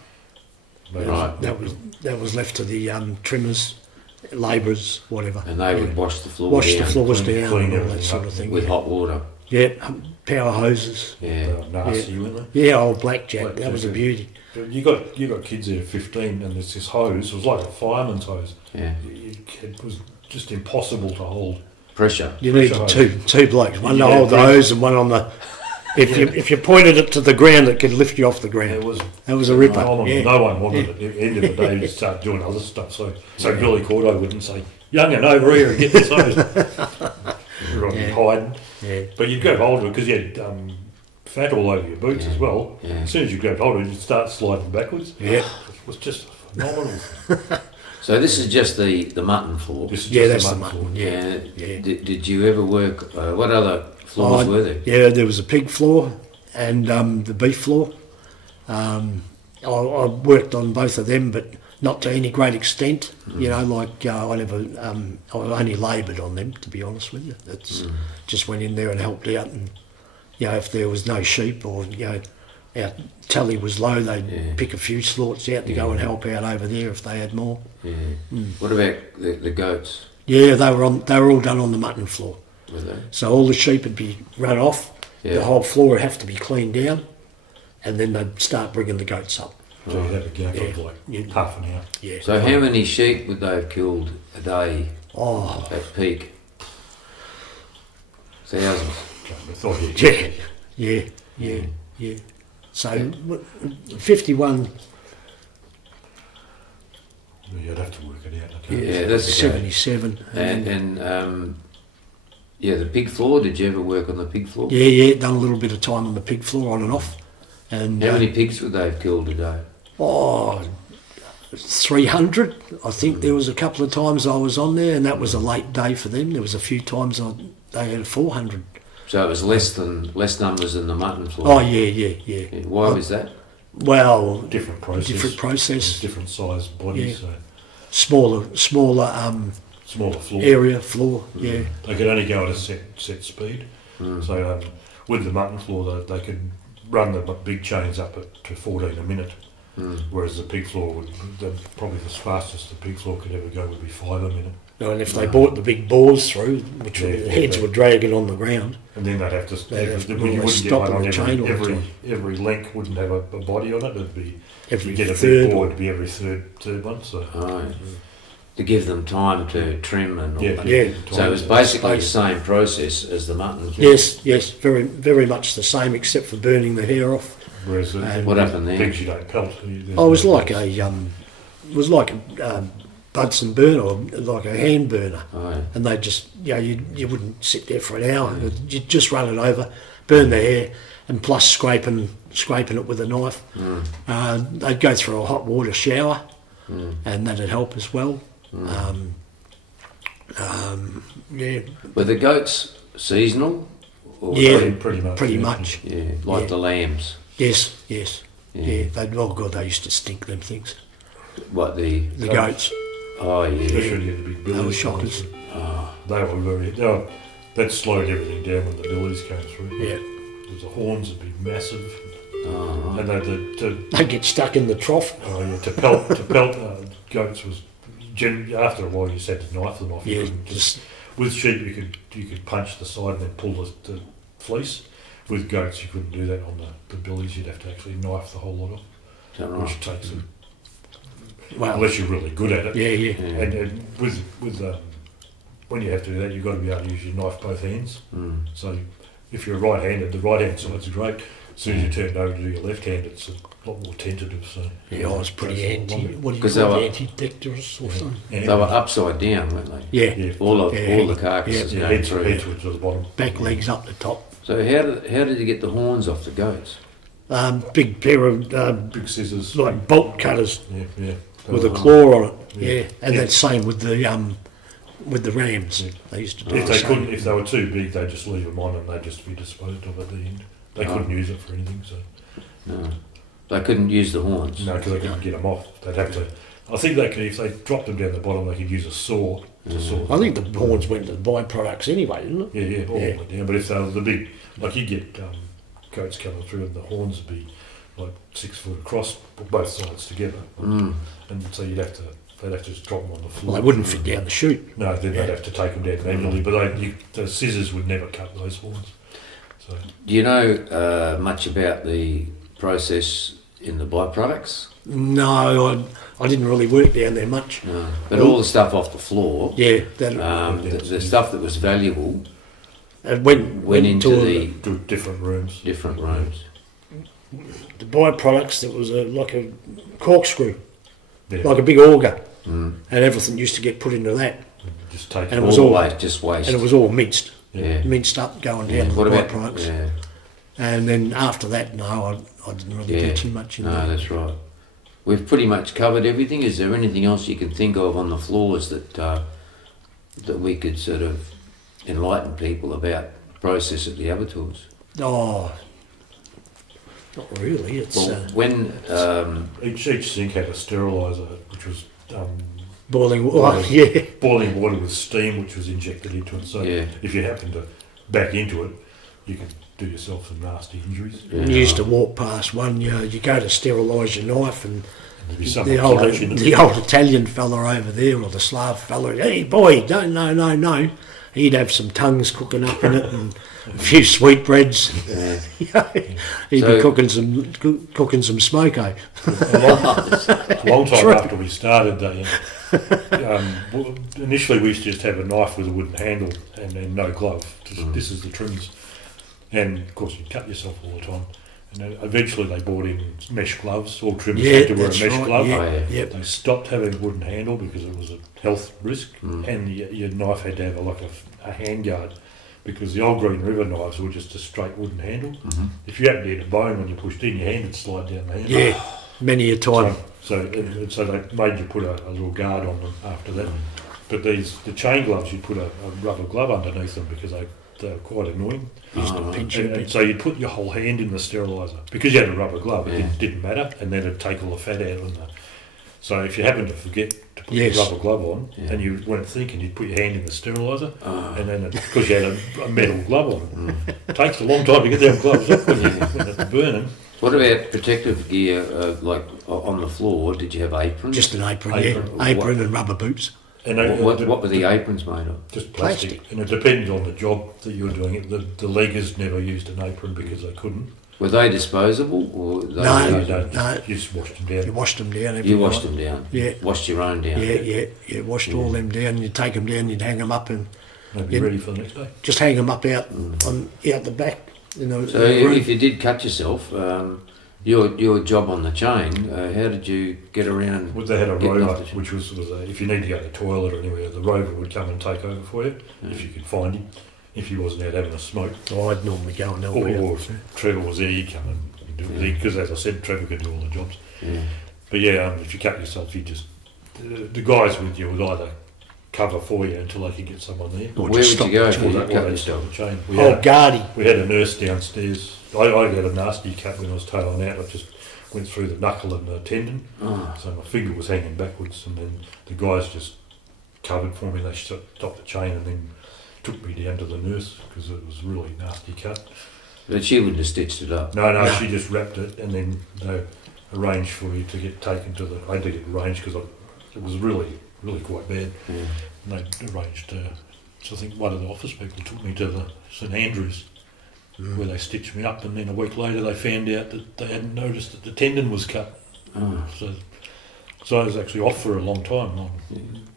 Right. That was left to the trimmers, labourers, whatever. And they would wash the floor Wash down the floors clean down and all everything that sort up of thing. with hot water. Yeah, power hoses. Yeah. nasty, weren't they? Yeah, old blackjack. That was a beauty. But you got kids there, 15, and there's this hose. It was like a fireman's hose. Yeah. It was just impossible to hold. Pressure. You needed Pressure two blokes, one to Yeah, hold the breathe. hose and one on the If you pointed it to the ground, it could lift you off the ground. That was a ripper. No one wanted it. At the end of the day, you start doing other stuff. So Billy Cordo wouldn't say, "Young'un, over here and get this hose." Everyone hiding. Yeah. But you'd grab hold of it because you had fat all over your boots as well. Yeah. As soon as you grabbed hold of it, you'd start sliding backwards. Yeah. It was just phenomenal. So this is just the mutton floor. This is Yeah, just that's a the mutton mutton. floor. Yeah. Did you ever work? What other floors were there? Yeah, there was a pig floor and the beef floor. I worked on both of them, but not to any great extent. You know, like I only laboured on them, to be honest with you. It's just went in there and helped out, and if there was no sheep or our tally was low, they'd pick a few slaughts out to go and help out over there if they had more. Yeah. What about the goats? Yeah, they were all done on the mutton floor. Were they? So all the sheep would be run off. Yeah. The whole floor would have to be cleaned down, and then they'd start bringing the goats up. So you'd have a gap of like half an hour. Yeah. So how many sheep would they have killed a day at peak? Thousands. I thought Yeah. So 51. You'd have to work it out. Yeah, that's 77. And the pig floor. Did you ever work on the pig floor? Yeah. Done a little bit of time on the pig floor on and off. And How many pigs would they have killed a day? 300. I think there was a couple of times I was on there, and that was a late day for them. There was a few times they had 400. So it was less numbers than the mutton floor. Oh yeah. Why was that? Well, different process. Different size bodies. Yeah. So Smaller floor. area floor. Yeah. They could only go at a set speed. So with the mutton floor, they could run the big chains up to 14 a minute. Whereas the pig floor probably the fastest the pig floor could ever go would be 5 a minute. No, and if they brought the big bores through, which the heads were dragging on the ground, and then they'd have to stop on the chain all the time. Every link wouldn't have a body on it. It'd be every get a third big board, it'd be every third one. So to give them time to trim and all that. Yeah. So it was basically the same process as the mutton. Yes, very very much the same, except for burning the hair off. Whereas what happened there? Pigs you don't pelt. It was like a Bunsen burner, or like a hand burner, and they just you wouldn't sit there for an hour. You'd just run it over, burn the hair, and plus scraping it with a knife. They'd go through a hot water shower, and that'd help as well. Were the goats seasonal? Or pretty much. Yeah, like the lambs. Yes. Yeah. They used to stink, them things. What, the goats? Oh yeah. Especially the big billies. They were shockers. That slowed everything down when the billies came through. Yeah. Because the horns would be massive. And they'd get stuck in the trough. To pelt goats was after a while you just had to knife them off. Yeah, with sheep you could punch the side and then pull the fleece. With goats you couldn't do that on the billies. You'd have to actually knife the whole lot off, which takes unless you're really good at it. Yeah. And with when you have to do that, you've got to be able to use your knife both hands. So if you're right-handed, the right-hand side's great. As soon as you turn it over to do your left hand, it's a lot more tentative. So I was pretty antidexterous or something. They were upside down, weren't they? Yeah. All the carcasses going through. Heads to the bottom. Back legs up the top. So how did you get the horns off the goats? Big pair of big scissors, like bolt cutters. Yeah. With a claw on it. Yeah. And that's same with the rams. Yeah. They used to do if they were too big, they'd just leave them on and they'd just be disposed of at the end. They couldn't use it for anything. So no, they couldn't use the horns. No, because they couldn't get them off. They'd have to. I think they could, if they dropped them down the bottom, they could use a saw to saw them. I think the horns went to the byproducts anyway, didn't it? Yeah, all went down. But if they were the big, like you get goats coming through, and the horns would be like 6 foot across, both sides together, and so they'd have to just drop them on the floor. Well, they wouldn't fit down the chute. No, then they'd have to take them down manually. But the scissors would never cut those horns. So, do you know much about the process in the byproducts? No, I didn't really work down there much. No. But all the stuff off the floor, yeah, the stuff that was valuable, It went into the To different rooms. different rooms. the byproducts. There was like a corkscrew, Yeah. like a big auger, Mm. and everything used to get put into that, Just take And it it was All all- waste, just waste. and it was all minced, yeah. minced up, going down Yeah. to What the about byproducts. Yeah. And then after that, no, I didn't really Yeah. get too much in No, there. that's right. We've pretty much covered everything. Is there anything else you can think of on the floors that that we could sort of enlighten people about the process at the abattoirs? Oh, not really. It's Well, when Each sink had a steriliser, which was boiling water. Yeah, boiling water with steam, which was injected into it. So Yeah. if you happen to back into it, you can do yourself some nasty injuries. Yeah. you used to walk past one. You go to sterilise your knife, and There'd be some the old clutch in it. Italian fella over there, or the Slav fella. Hey boy, don't no. He'd have some tongues cooking up in it, and a few sweetbreads. He'd So- be cooking some smoko. A long time after we started, initially we used to just have a knife with a wooden handle and then no glove. This is the trims. And of course you'd cut yourself all the time. And then eventually they brought in mesh gloves. All trims Yeah, had to wear a that's mesh right. glove. Yeah, Oh, yeah. yep. They stopped having a wooden handle because it was a health risk, and your knife had to have a hand guard, because the old Green River knives were just a straight wooden handle. If you happened to hit a bone when you pushed in, your hand would slide down the handle. Yeah, many a time. So they made you put a little guard on them after that. But the chain gloves, you put a rubber glove underneath them because they're quite annoying. Used to Oh, pinch you a And bit. so you'd put your whole hand in the steriliser. Because you had a rubber glove, Yeah. it didn't matter, and then it'd take all the fat out. So if you happened to forget to put Yes. the rubber glove on, Yeah. and you weren't thinking, you'd put your hand in the steriliser, Oh. and then because you had a metal glove on, it takes a long time to get them gloves off when it's burning. What about protective gear, like on the floor? Did you have aprons? Just an apron, Apron. yeah. Apron and rubber boots. And what were the aprons made of? Just plastic. Plastic. And it depended on the job that you were doing it. The leaguers never used an apron because they couldn't. Were they disposable or they No, were No, used- no. you just washed them You down. washed them down every You night. washed them down. Yeah. Washed your own down. Yeah. Washed all them down. You'd take them down, you'd hang them up, and They'd be Yeah. ready for the next day. just hang them up out out the back. So in the if room. you did cut yourself, your job on the chain, how did you get around? Well, they had a Getting rover, off the- which was if you need to go to the toilet or anywhere, the rover would come and take over for you if you could find him. If he wasn't out having a smoke, I'd normally go and help or out. if Trevor was there, he'd come and do it. Because as I said, Trevor could do all the jobs. Yeah. But yeah, if you cut yourself, you just the guys with you would either cover for you until they could get someone there. Or Where just would you stop go the if chain. you Or cut they'd stop yourself? the chain. Oh, Guardy. We had a nurse downstairs. I had a nasty cut when I was tailing out. I just went through the knuckle and the tendon. Oh, So my finger was hanging backwards, and then the guys just covered for me. They stopped the chain and then took me down to the nurse because it was a really nasty cut. but she wouldn't have stitched it up. No, No. she just wrapped it and then they arranged for you to get taken to the. I had to get arranged because it was really quite bad. Yeah. And they arranged. So I think one of the office people took me to the St Andrews, where they stitched me up, and then a week later they found out that they hadn't noticed that the tendon was cut. Oh, So I was actually off for a long time.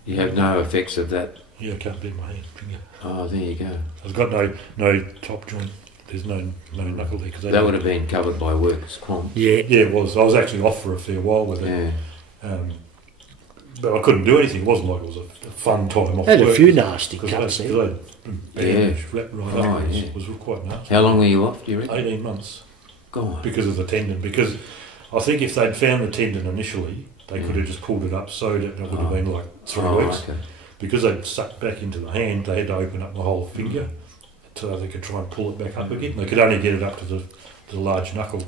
you have no effects of that. Yeah, I can't bend my finger. Oh, there you go. I've got no top joint. There's no knuckle there because That would have been covered by workers' comp. Yeah. Yeah, it was. I was actually off for a fair while with it, Yeah. but I couldn't do anything. It wasn't like it was a fun time off Had a work. few nasty Because cuts they there. bandaged wrapped right Oh, up. yeah. It was quite nasty. How long were you off, do you reckon? 18 months God. because of the tendon. Because I think if they'd found the tendon initially, they could have just pulled it up, sewed it, and it would have been like 3 Oh, weeks. okay. Because they'd sucked back into the hand, they had to open up the whole finger so they could try and pull it back up again. They could only get it up to the large knuckle.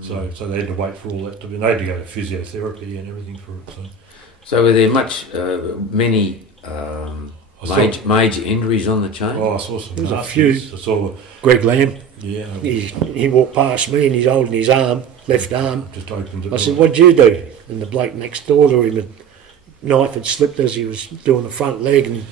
So they had to wait for all that to be. They had to go to physiotherapy and everything for it. So were there many I saw- major injuries on the chain? I saw some There was a nasties. few. I saw, Greg Lamb, yeah, he walked past me and he's holding his arm, left arm. just opened it. I said, "What'd you do?" And the bloke next door to him, a knife had slipped as he was doing the front leg and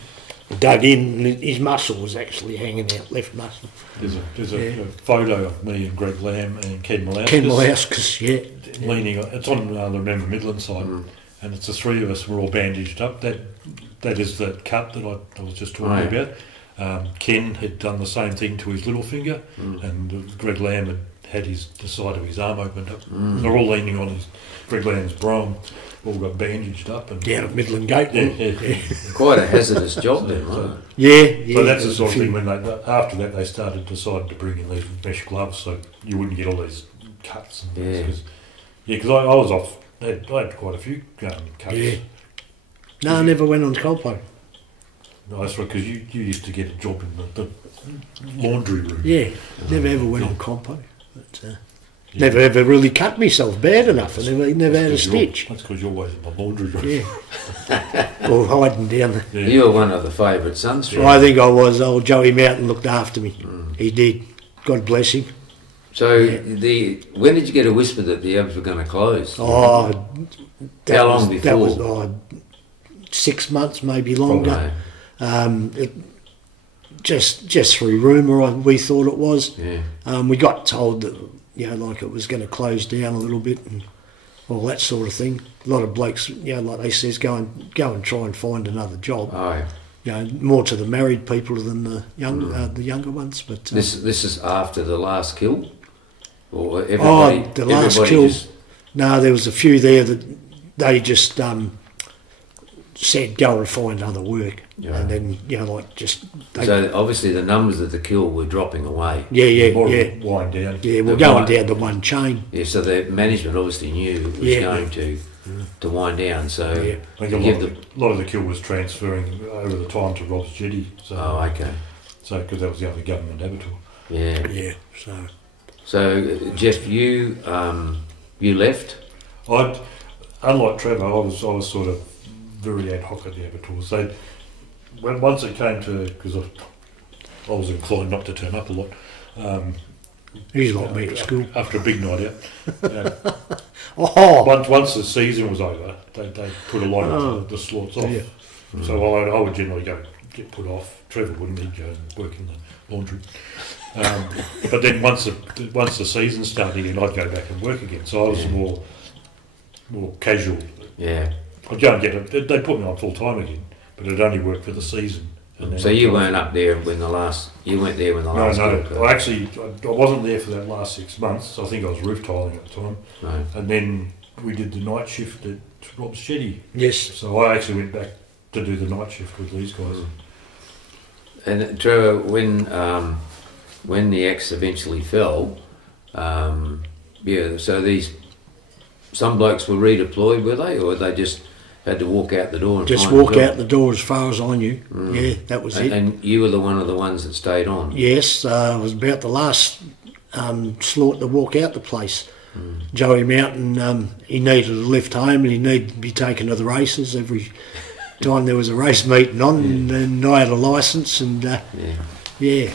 dug in, and his muscle was actually hanging out, left muscle. There's Yeah. a photo of me and Greg Lamb and Ken Malauskas. Ken Malauskas, yeah. Leaning, it's on the Remember Midland side, and it's the three of us. We're all bandaged up. That is the cut that I was just talking Right. about. Ken had done the same thing to his little finger, and Greg Lamb had the side of his arm opened up. They're all leaning on Greg Lamb's brom, all got bandaged up. And down at Midland Gate. Yeah. Quite a hazardous job then, wasn't it? Yeah. So that's the sort of thing when after that they decided to bring in these mesh gloves so you wouldn't get all these cuts and things. Because I was off, I had quite a few cuts. Yeah. No, I never went on Coldpoke. No, that's right, because you used to get a job in the laundry room. Yeah, never ever went on compo. But, never ever really cut myself bad enough. I never had a stitch. That's because you're always in the laundry room. Yeah. Or hiding down there. Yeah. You were one of the favourite sons. Yeah. I think I was. Old Joey Mountain looked after me. He did. God bless him. So when did you get a whisper that the Abs were going to close? Oh, how long before? That was 6 months, maybe longer. Just through rumour, we thought it was. Yeah. We got told that like it was going to close down a little bit and all that sort of thing. A lot of blokes, like they says, go and try and find another job. Oh, yeah. More to the married people than the younger ones. But this is after the last kill, or everybody. The last kill. No, there was a few there that they just said go and find other work, and then so obviously the numbers of the kill were dropping away. Wind down. Yeah, we're going down to one chain. Yeah, so the management obviously knew it was going to wind down. So I think a lot of the kill was transferring over the time to Rob's Jetty. So, okay. So because that was the other government abattoir. Yeah. Yeah. So Geoff, you left. Unlike Trevor, I was sort of very ad hoc at the abattoirs. Once it came to, because I was inclined not to turn up a lot. He's like me at school. After a big night out. Oh. Once the season was over, they put a lot of the slots off. Yeah. So I would generally get put off. Trevor wouldn't. He'd go and work in the laundry. But then once the season started again, I'd go back and work again. So I was more casual. Yeah. I'd go and get it. They put me on full time again, but it only worked for the season. So you weren't up there when the last. You weren't there when the last. No. I wasn't there for that last 6 months. I think I was roof tiling at the time. No. And then we did the night shift at Rob's Jetty. Yes. So I actually went back to do the night shift with these guys. And Trevor, when the axe eventually fell, so some blokes were redeployed, were they, or they just had to walk out the door? And just walk out the door as far as I knew. Yeah, that was it. And you were one of the ones that stayed on? Yes, I was about the last slot to walk out the place. Joey Mountain, he needed a lift home and he needed to be taken to the races every time there was a race meeting on, and I had a licence and me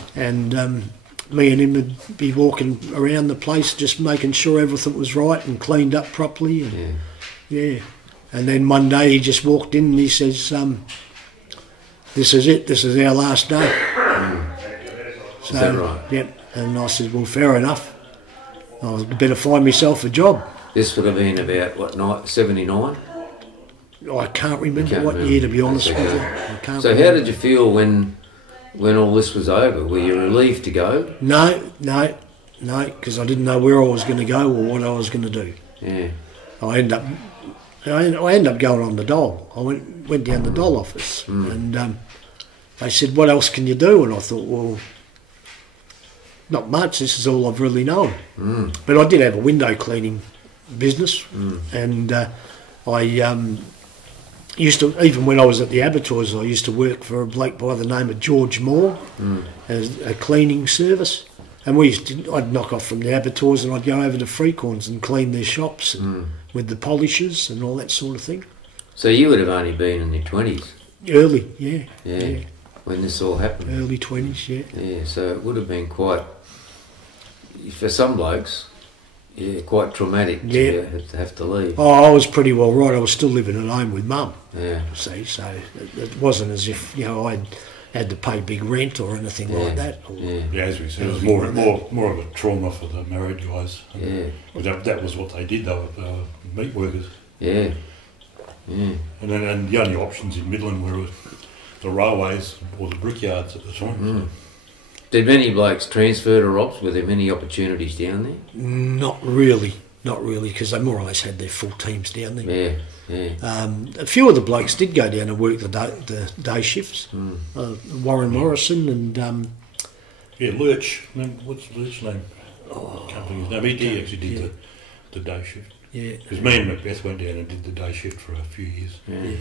and him would be walking around the place just making sure everything was right and cleaned up properly. And, and then one day he just walked in and he says, this is it, this is our last day. Is that right? Yep. And I said, well, fair enough. I better find myself a job. This would have been about, 79? I can't remember what year, to be honest with you. I can't so remember. How did you feel when all this was over? Were you relieved to go? No, because I didn't know where I was going to go or what I was going to do. Yeah. I ended up going on the dole. I went down the dole office and they said, what else can you do? And I thought, well, not much, this is all I've really known. But I did have a window cleaning business and I used to, even when I was at the abattoirs, I used to work for a bloke by the name of George Moore as a cleaning service. And I'd knock off from the abattoirs and I'd go over to Freecorns and clean their shops with the polishers and all that sort of thing. So you would have only been in your 20s? Early, yeah. When this all happened? Early 20s, yeah. Yeah, so it would have been quite, for some blokes, quite traumatic to have to leave. Oh, I was pretty well right. I was still living at home with Mum. Yeah. See, so it wasn't as if I had to pay big rent or anything like that. As we said, it was more of a trauma for the married guys. That was what they did. They were meat workers. Yeah. And the only options in Midland were the railways or the brickyards at the time. So. Did many blokes transfer to Rops? Were there many opportunities down there? Not really, because they more or less had their full teams down there. Yeah. A few of the blokes did go down and work the day shifts. Warren Morrison and Lurch. What's Lurch's name? Can't think of his name. He actually did the day shift. Yeah. Because me and Macbeth went down and did the day shift for a few years. Yeah.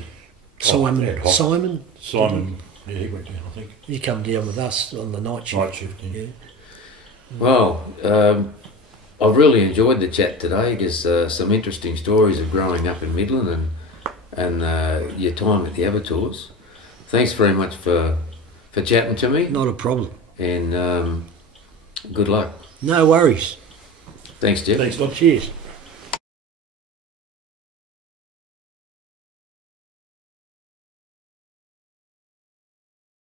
Simon. Yeah, he went down, I think. He come down with us on the night shift. Night shift, yeah. Well, I've really enjoyed the chat today. There's some interesting stories of growing up in Midland and your time at the Abattoirs. Thanks very much for chatting to me. Not a problem. And good luck. No worries. Thanks, Geoff. Thanks, Don. Cheers.